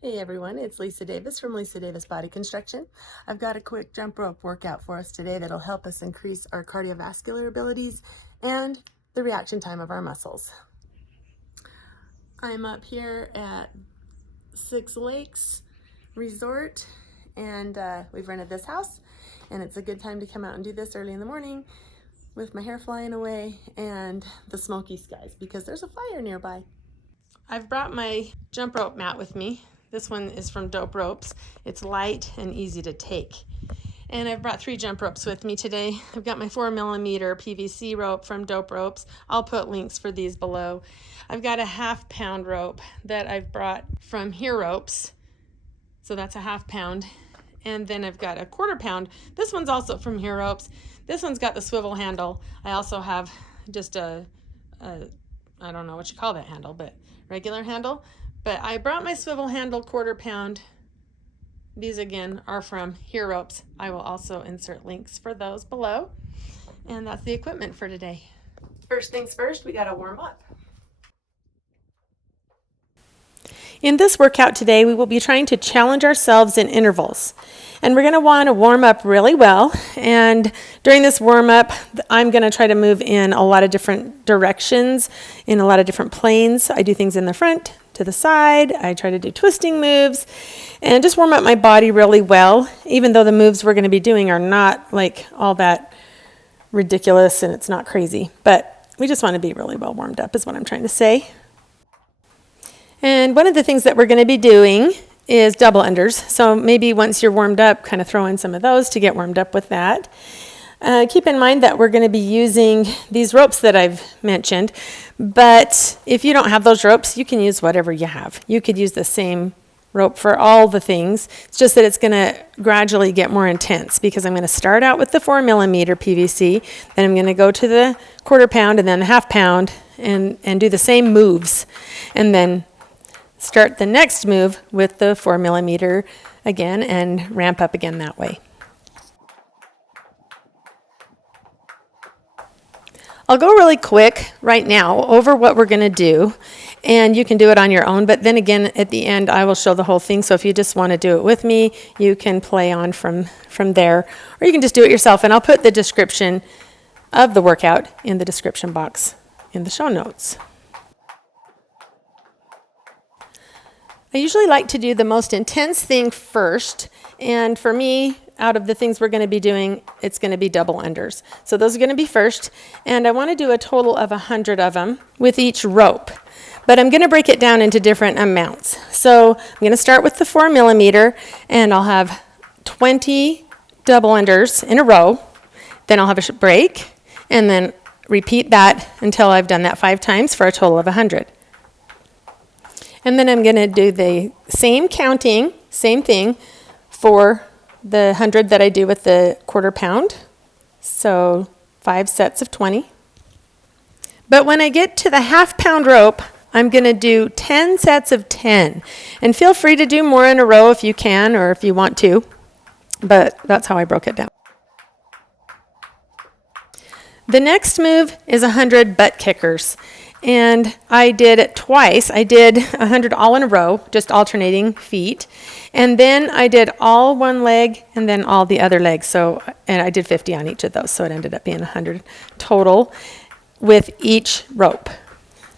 Hey everyone, it's Lisa Davis from Lisa Davis Body Construction. I've got a quick jump rope workout for us today that'll help us increase our cardiovascular abilities and the reaction time of our muscles. I'm up here at Six Lakes Resort and we've rented this house, and it's a good time to come out and do this early in the morning with my hair flying away and the smoky skies because there's a fire nearby. I've brought my jump rope mat with me. This one is from Dope Ropes. It's light and easy to take. And I've brought 3 jump ropes with me today. I've got my 4mm PVC rope from Dope Ropes. I'll put links for these below. I've got a 1/2 pound rope that I've brought from HereRopes. So that's a 1/2 pound. And then I've got a 1/4 pound. This one's also from HereRopes. This one's got the swivel handle. I also have just I don't know what you call that handle, but regular handle. But I brought my swivel handle 1/4 pound. These again are from HereRopes. I will also insert links for those below. And that's the equipment for today. First things first, we gotta warm up. In this workout today, we will be trying to challenge ourselves in intervals. And we're going to want to warm up really well. And during this warm up, I'm going to try to move in a lot of different directions, in a lot of different planes. I do things in the front, to the side. I try to do twisting moves and just warm up my body really well, even though the moves we're going to be doing are not like all that ridiculous and it's not crazy. But we just want to be really well warmed up is what I'm trying to say. And one of the things that we're going to be doing is double unders. So maybe once you're warmed up, kind of throw in some of those to get warmed up with that. Keep in mind that we're going to be using these ropes that I've mentioned, but if you don't have those ropes, you can use whatever you have. You could use the same rope for all the things. It's just that it's going to gradually get more intense because I'm going to start out with the 4mm PVC, then I'm going to go to the 1/4 pound and then 1/2 pound and do the same moves, and then start the next move with the 4mm again and ramp up again that way. I'll go really quick right now over what we're going to do, and you can do it on your own, but then again at the end I will show the whole thing, so if you just want to do it with me, you can play on from there, or you can just do it yourself, and I'll put the description of the workout in the description box in the show notes. I usually like to do the most intense thing first, and for me, out of the things we're going to be doing, it's going to be double unders. So those are going to be first, and I want to do a total of 100 of them with each rope, but I'm going to break it down into different amounts. So I'm going to start with the 4mm, and I'll have 20 double unders in a row, then I'll have a break, and then repeat that until I've done that 5 times for a total of 100. And then I'm going to do the same counting, same thing, for the 100 that I do with the 1/4 pound. So 5 sets of 20. But when I get to the 1/2 pound rope, I'm going to do 10 sets of 10. And feel free to do more in a row if you can or if you want to. But that's how I broke it down. The next move is 100 butt kickers. And I did it twice. I did 100 all in a row, just alternating feet. And then I did all one leg and then all the other legs. And I did 50 on each of those. So it ended up being 100 total with each rope.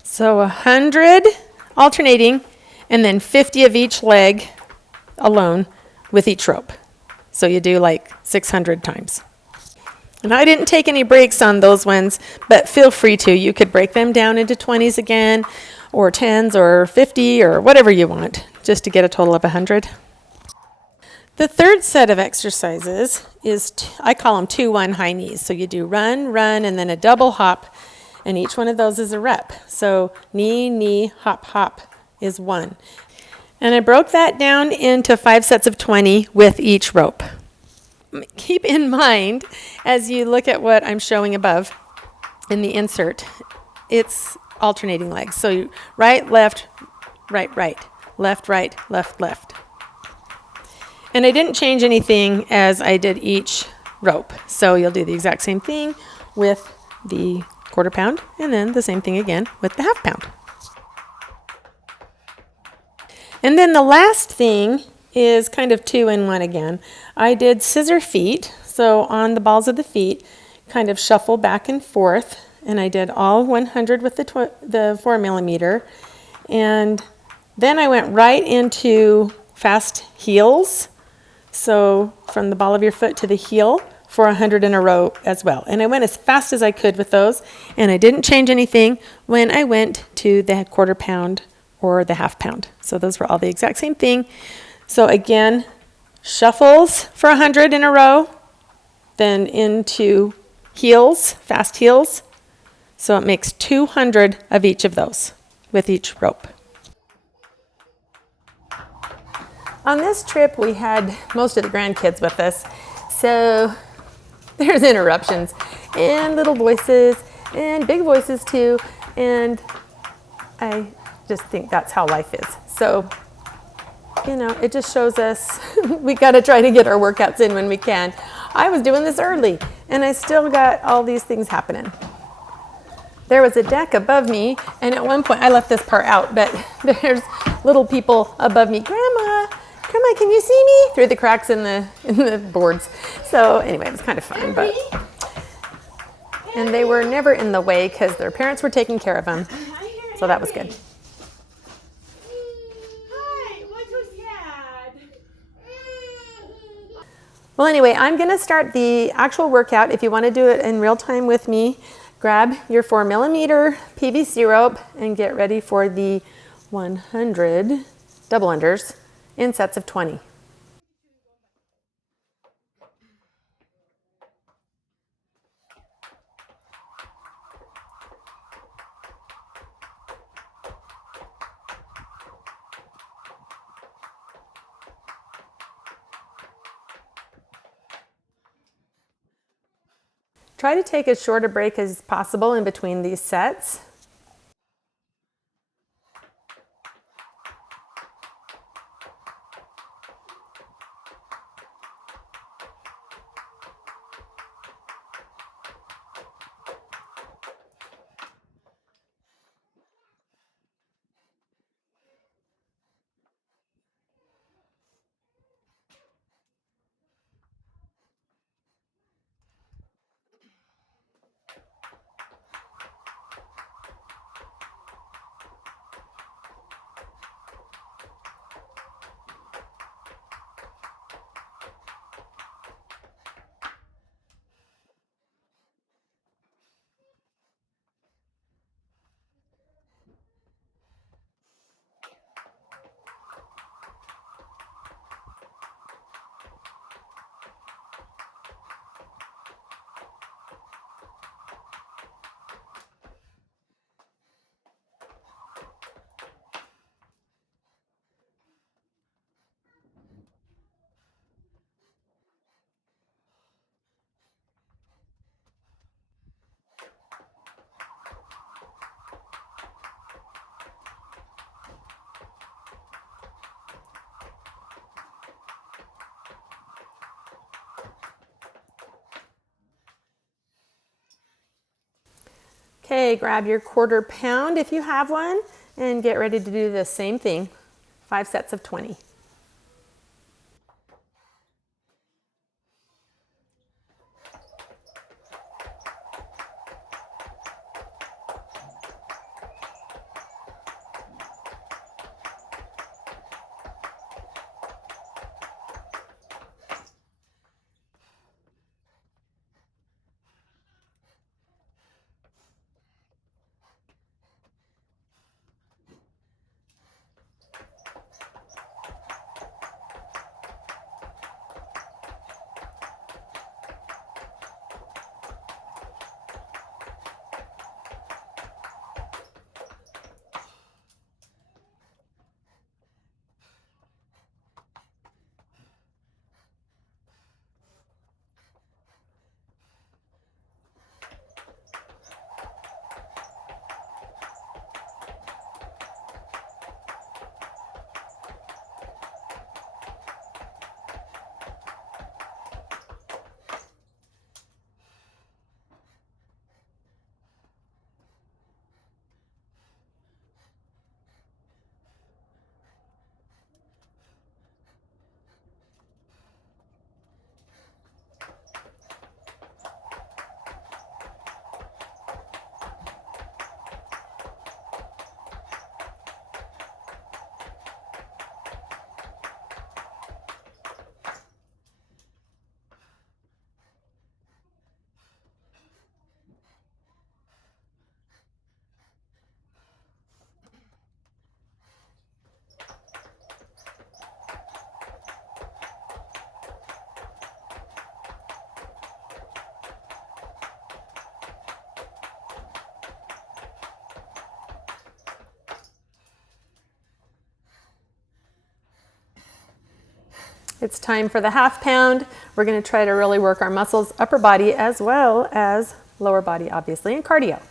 So 100 alternating and then 50 of each leg alone with each rope. So you do like 600 times. And I didn't take any breaks on those ones, but feel free to. You could break them down into 20s again, or 10s, or 50, or whatever you want, just to get a total of 100. The third set of exercises is, I call them 2-1 high knees. So you do run, run, and then a double hop, and each one of those is a rep. So knee, knee, hop, hop is 1. And I broke that down into 5 sets of 20 with each rope. Keep in mind, as you look at what I'm showing above in the insert, it's alternating legs. So right, left, right, right, left, right, left, left. And I didn't change anything as I did each rope. So you'll do the exact same thing with the 1/4 pound, and then the same thing again with the 1/2 pound. And then the last thing is kind of 2-in-1 again. I did scissor feet, so on the balls of the feet, kind of shuffle back and forth, and I did all 100 with the 4mm, and then I went right into fast heels, so from the ball of your foot to the heel for 100 in a row as well. And I went as fast as I could with those, and I didn't change anything when I went to the 1/4 pound or the 1/2 pound. So those were all the exact same thing. So again, shuffles for 100 in a row, then into heels, fast heels. So it makes 200 of each of those with each rope. On this trip, we had most of the grandkids with us. So there's interruptions and little voices and big voices too. And I just think that's how life is. So, you know, it just shows us we got to try to get our workouts in when we can. I was doing this early and I still got all these things happening. There was a deck above me, and at one point I left this part out, but there's little people above me. Grandma, can you see me? Through the cracks in the boards. So anyway, it was kind of fun, but and they were never in the way because their parents were taking care of them. So that was good. Well, anyway, I'm going to start the actual workout. If you want to do it in real time with me, grab your 4mm PVC rope and get ready for the 100 double unders in sets of 20. Try to take as short a break as possible in between these sets. Okay, grab your 1/4 pound if you have one and get ready to do the same thing. 5 sets of 20. It's time for the half pound. We're going to try to really work our muscles, upper body as well as lower body, obviously, and cardio.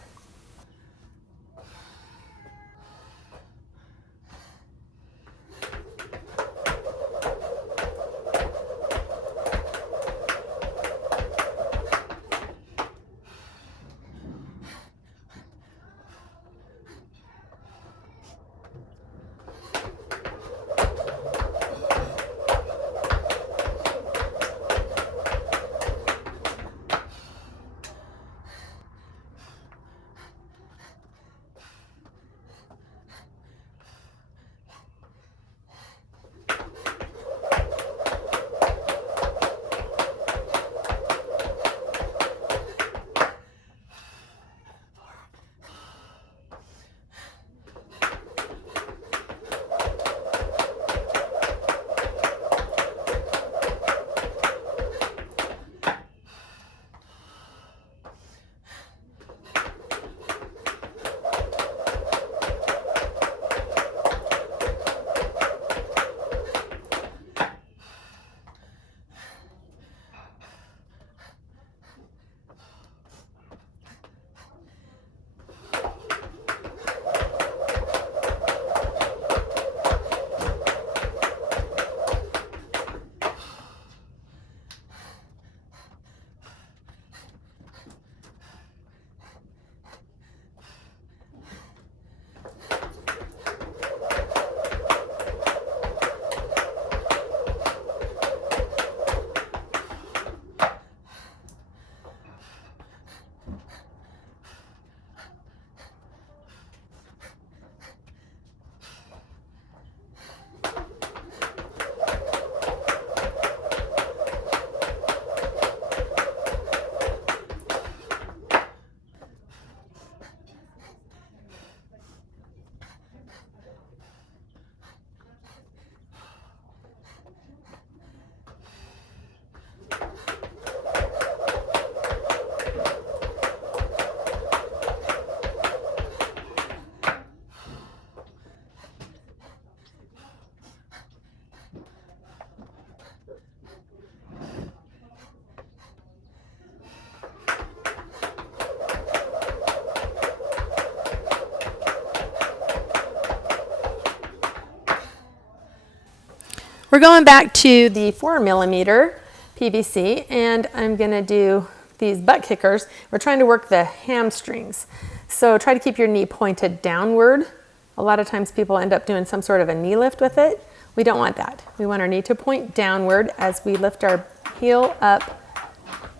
We're going back to the 4mm PVC, and I'm going to do these butt kickers. We're trying to work the hamstrings. So try to keep your knee pointed downward. A lot of times people end up doing some sort of a knee lift with it. We don't want that. We want our knee to point downward as we lift our heel up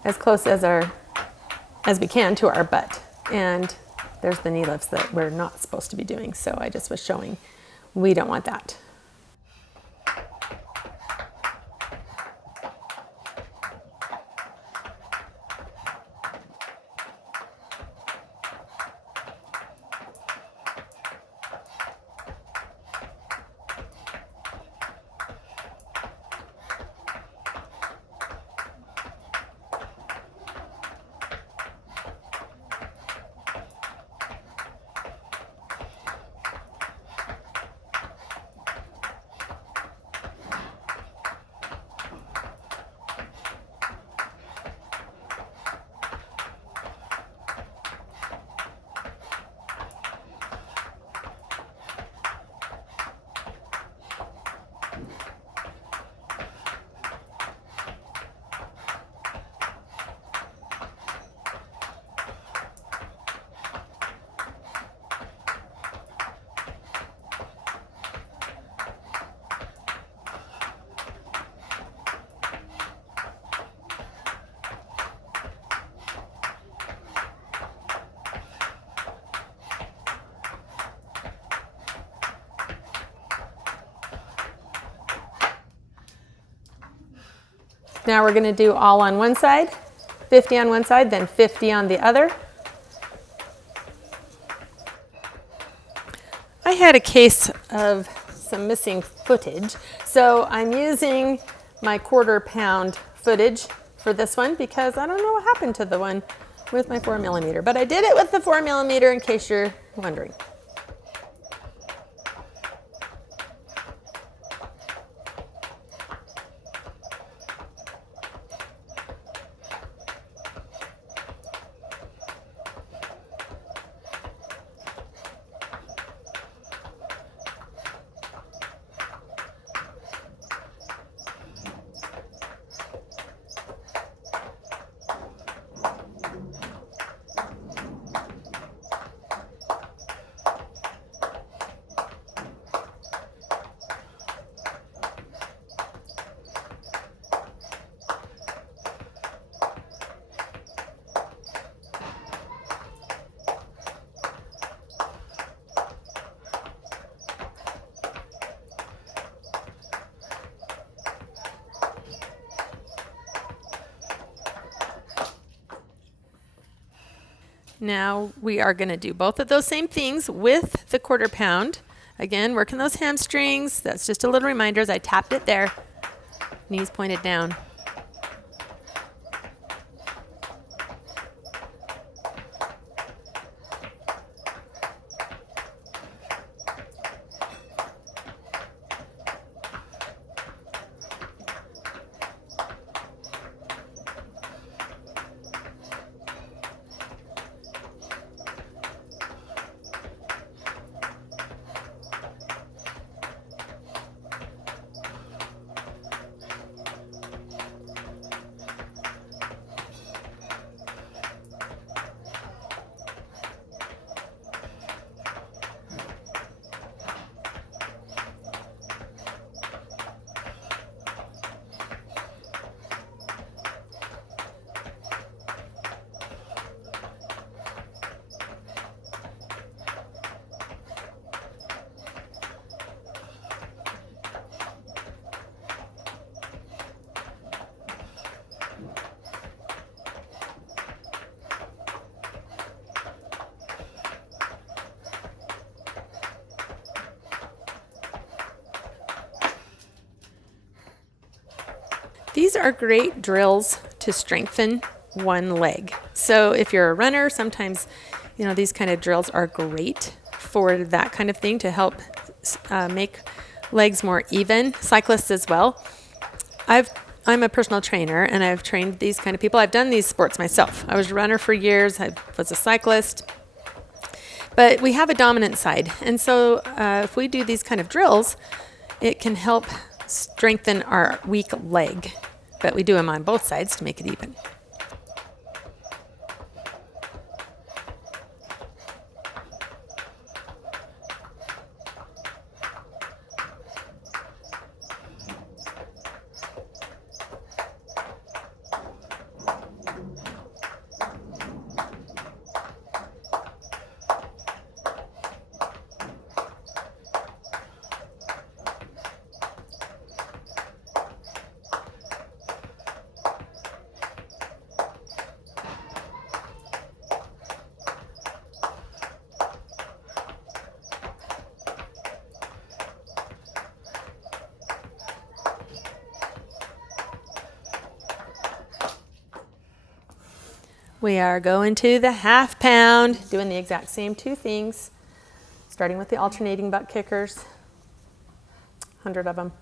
as close as we can to our butt. And there's the knee lifts that we're not supposed to be doing. So I just was showing we don't want that. Now we're going to do all on one side, 50 on one side, then 50 on the other. I had a case of some missing footage, so I'm using my 1/4 pound footage for this one because I don't know what happened to the one with my 4mm, but I did it with the 4mm in case you're wondering. Now we are going to do both of those same things with the 1/4 pound. Again, working those hamstrings. That's just a little reminder as I tapped it there. Knees pointed down. These are great drills to strengthen one leg. So if you're a runner, sometimes, these kind of drills are great for that kind of thing to help make legs more even. Cyclists as well. I'm a personal trainer and I've trained these kind of people. I've done these sports myself. I was a runner for years. I was a cyclist. But we have a dominant side. And so if we do these kind of drills, it can help strengthen our weak leg. But we do them on both sides to make it even. We are going to the 1/2 pound, doing the exact same two things, starting with the alternating butt kickers, 100 of them.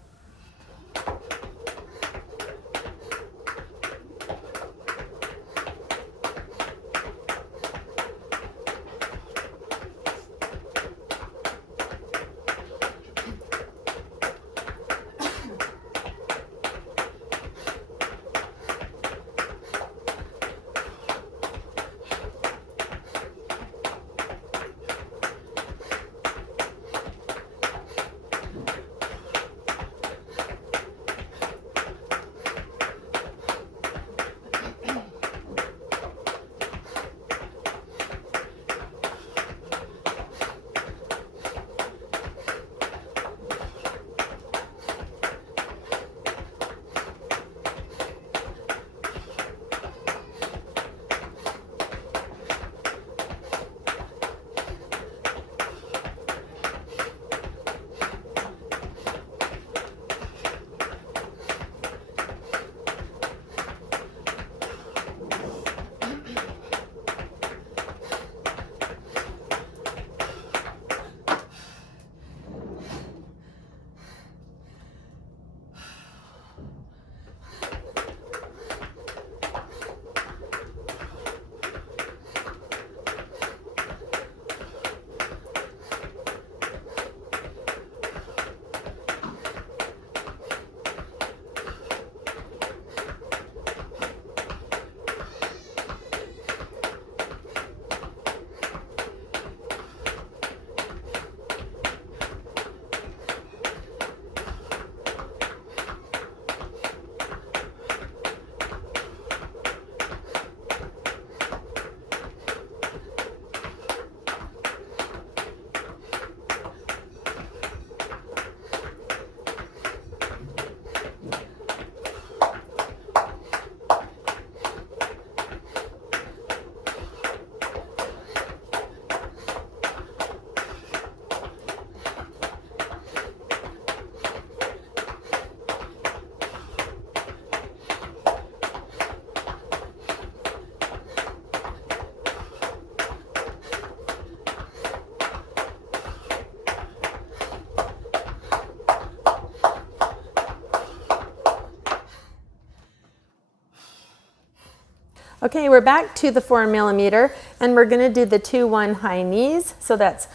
Okay, we're back to the 4mm, and we're going to do the 2-1 high knees. So that's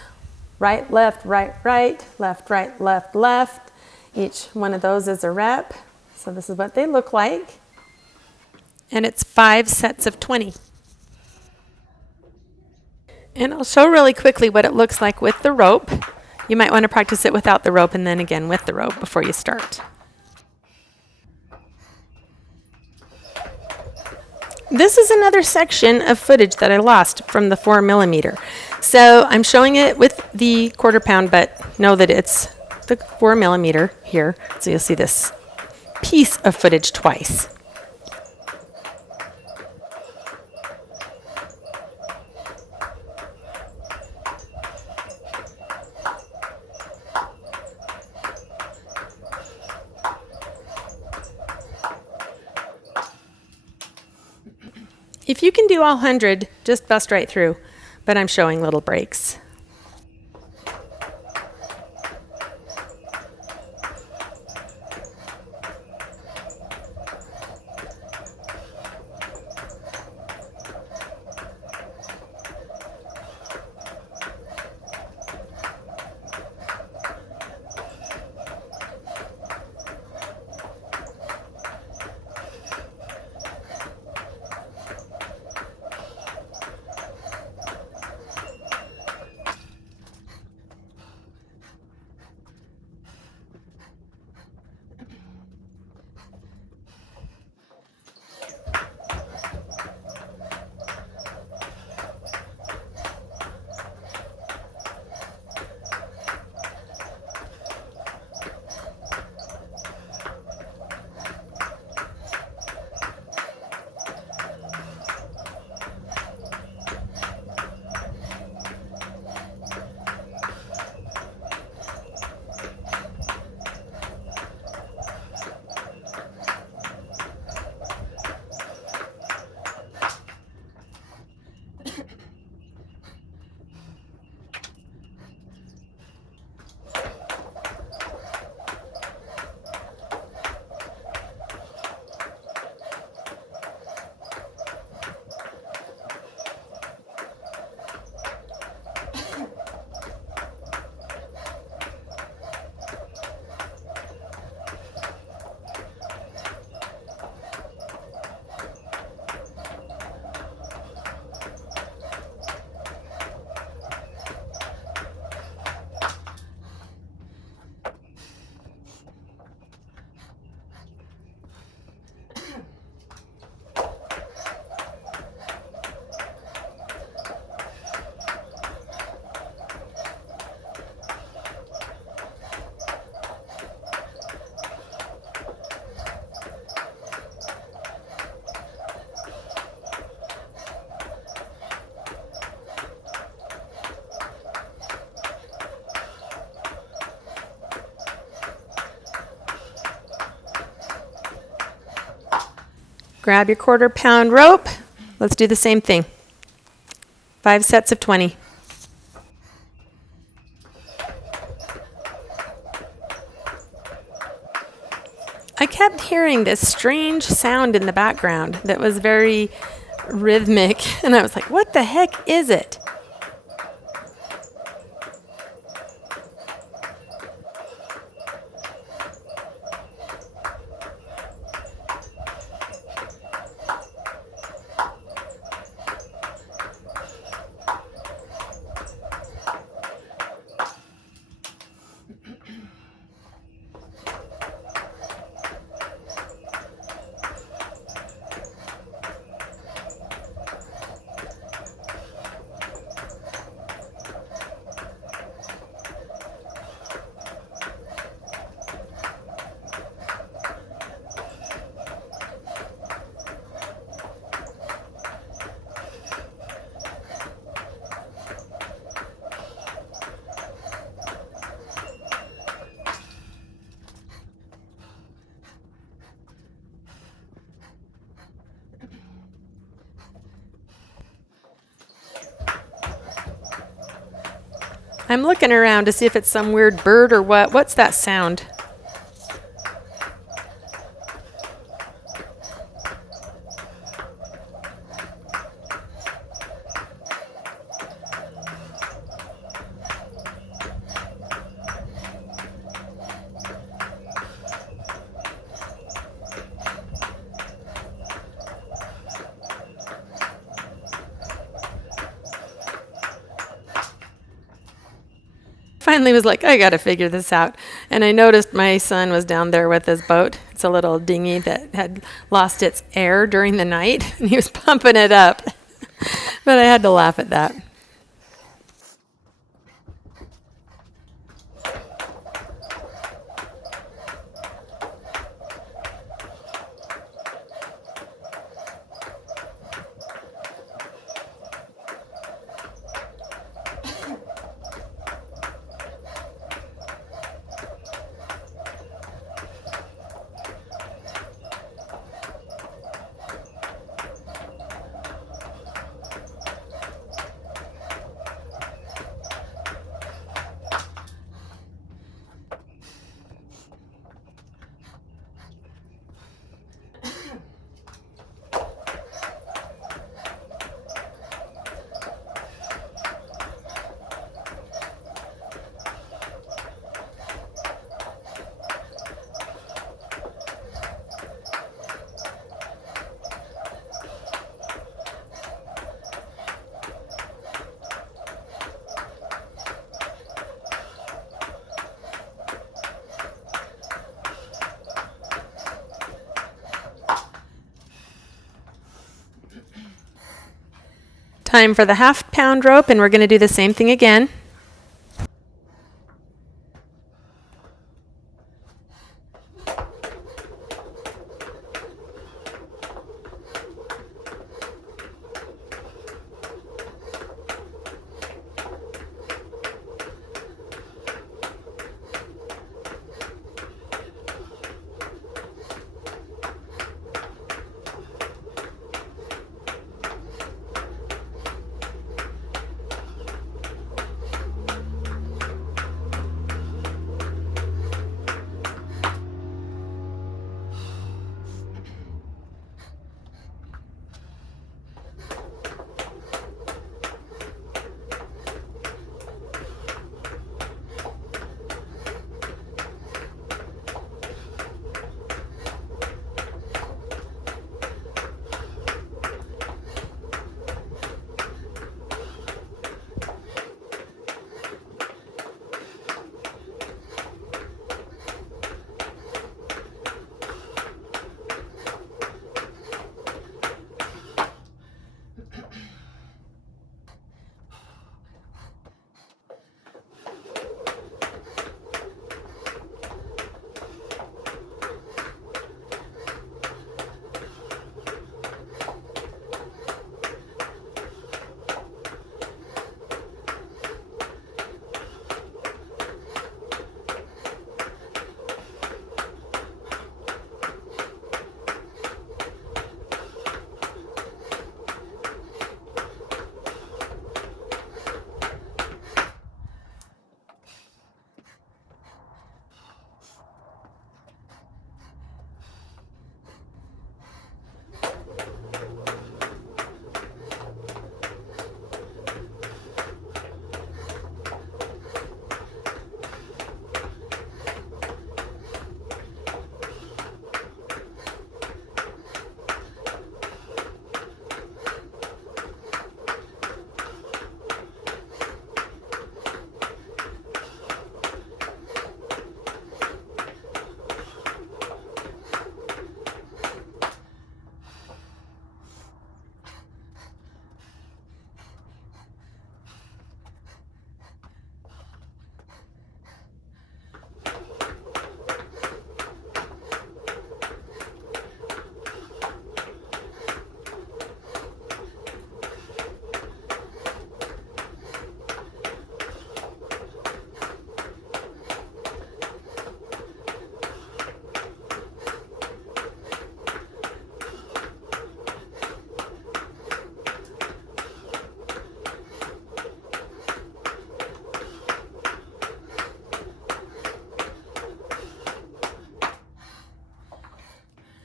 right, left, left, right, left. Each one of those is a rep. So this is what they look like. And it's 5 sets of 20. And I'll show really quickly what it looks like with the rope. You might want to practice it without the rope and then again with the rope before you start. This is another section of footage that I lost from the 4mm. So I'm showing it with the 1/4 pound, but know that it's the 4mm here. So you'll see this piece of footage twice. If you can do all 100, just bust right through, but I'm showing little breaks. Grab your 1/4 pound rope. Let's do the same thing. 5 sets of 20. I kept hearing this strange sound in the background that was very rhythmic, and I was like, what the heck is it? I'm looking around to see if it's some weird bird or what. What's that sound? finally was like, I got to figure this out. And I noticed my son was down there with his boat. It's a little dinghy that had lost its air during the night, and he was pumping it up. But I had to laugh at that. Time for the 1/2 pound rope, and we're going to do the same thing again.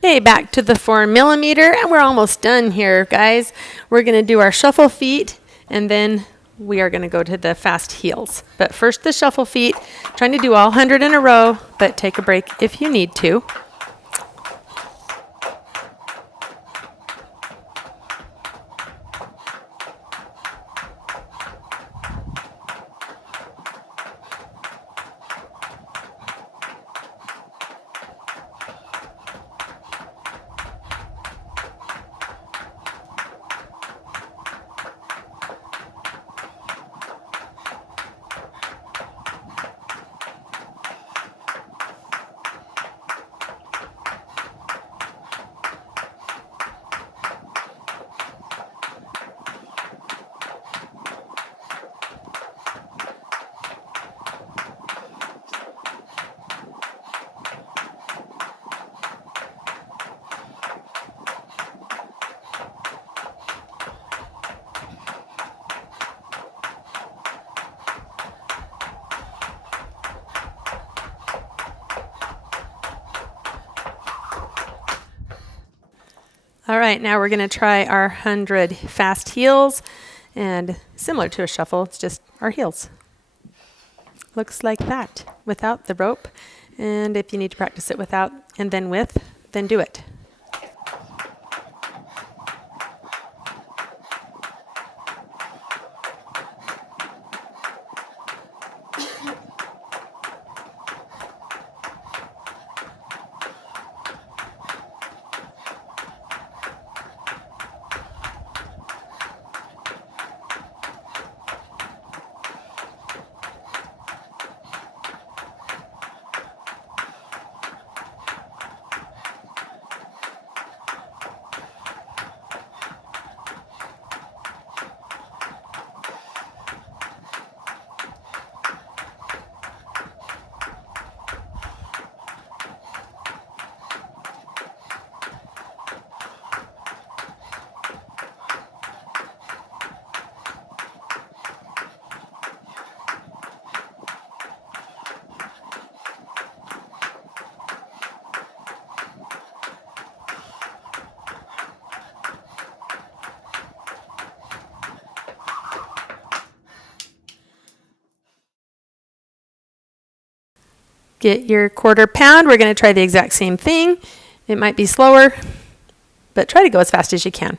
Okay, back to the 4mm, and we're almost done here, guys. We're going to do our shuffle feet, and then we are going to go to the fast heels. But first the shuffle feet, trying to do all 100 in a row, but take a break if you need to. All right, now we're going to try our 100 fast heels, and similar to a shuffle, it's just our heels. Looks like that without the rope, and if you need to practice it without and then with, then do it. Get your quarter pound. We're going to try the exact same thing. It might be slower, but try to go as fast as you can.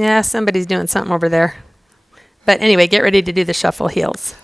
Yeah, somebody's doing something over there. But anyway, get ready to do the shuffle heels.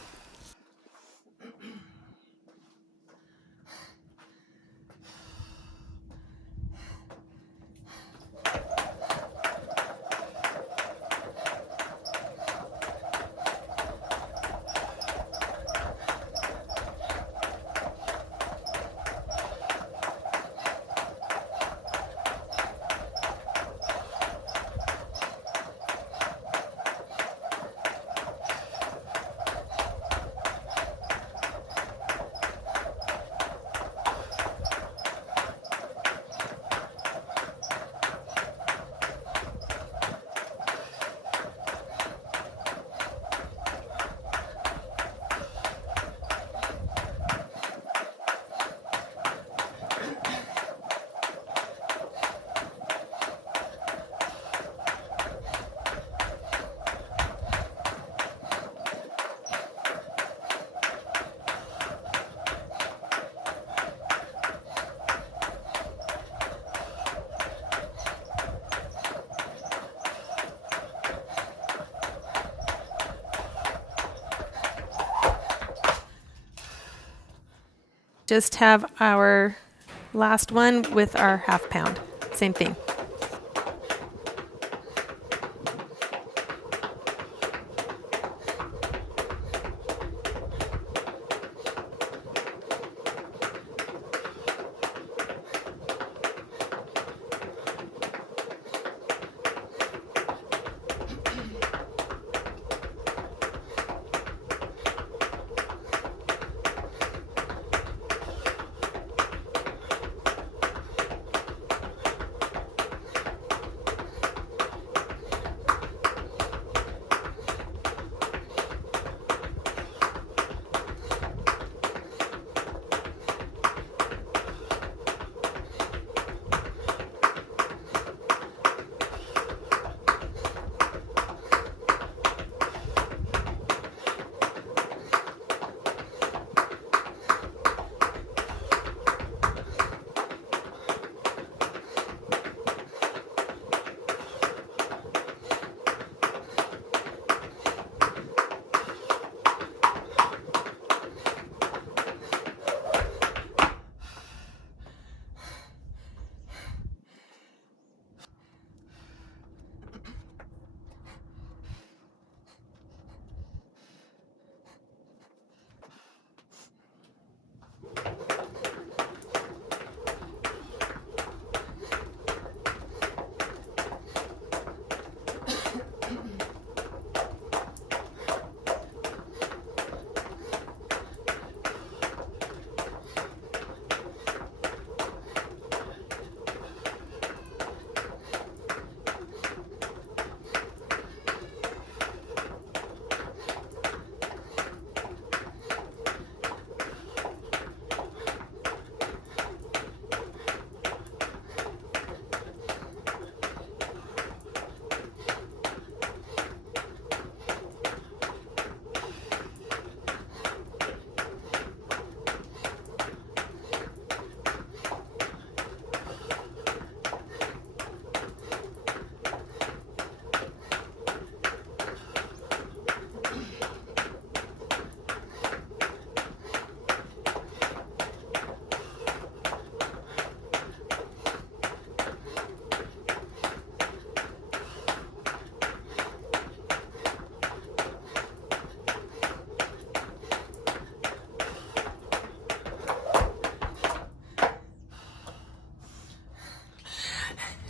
Just have our last one with our half pound. Same thing.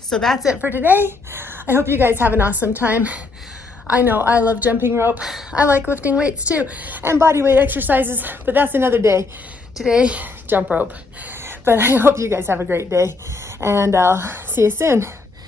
So that's it for today. I hope you guys have an awesome time. I know I love jumping rope. I like lifting weights too, and body weight exercises, but that's another day. Today, jump rope. But I hope you guys have a great day, and I'll see you soon.